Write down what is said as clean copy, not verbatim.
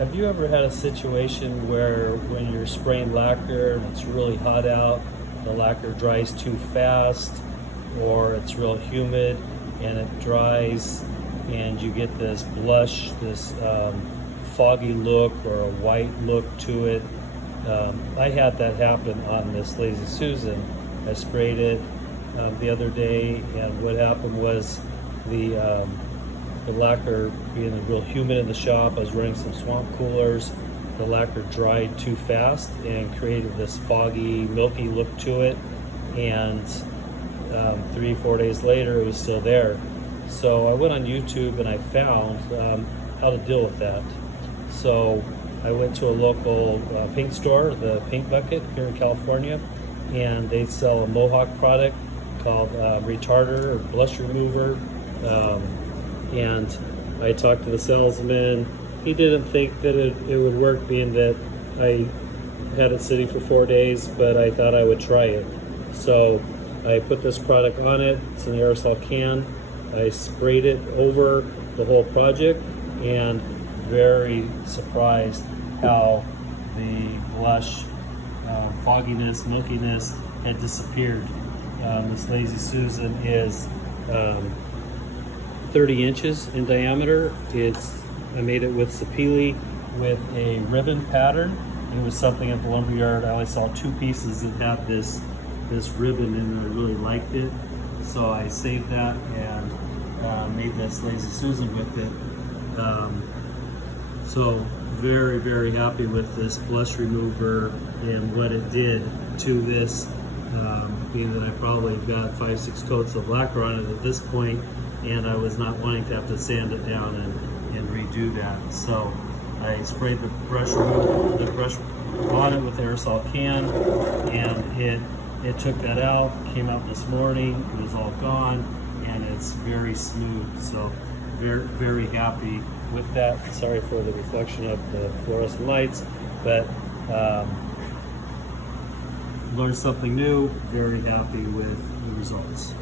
Have you ever had a situation where when you're spraying lacquer and it's really hot out, the lacquer dries too fast, or it's real humid and it dries and you get this blush, this foggy look or a white look to it? I had that happen on this Lazy Susan. I sprayed it the other day, and what happened was the lacquer being real humid in the shop. I was running some swamp coolers. The lacquer dried too fast and created this foggy, milky look to it. And 3-4 days later, it was still there. So I went on YouTube and I found how to deal with that. So I went to a local paint store, the Paint Bucket here in California, and they sell a Mohawk product called Retarder or Blush Remover. And I talked to the salesman. He didn't think that it would work, being that I had it sitting for 4 days, but I thought I would try it. So I put this product on it. It's an aerosol can. I sprayed it over the whole project, and very surprised how the blush, fogginess, milkiness had disappeared. This Lazy Susan is 30 inches in diameter. I made it with sapele with a ribbon pattern. It was something at the lumberyard. I only saw 2 pieces that had this ribbon in it. I really liked it, so I saved that and made this Lazy Susan with it. So very, very happy with this blush remover and what it did to this, being that I probably got 5-6 coats of lacquer on it at this point, and I was not wanting to have to sand it down and redo that. So I sprayed the brush on it with aerosol can, and it took that out, came out this morning, it was all gone, and it's very smooth. So very, very happy with that. Sorry for the reflection of the fluorescent lights, but learned something new. Very happy with the results.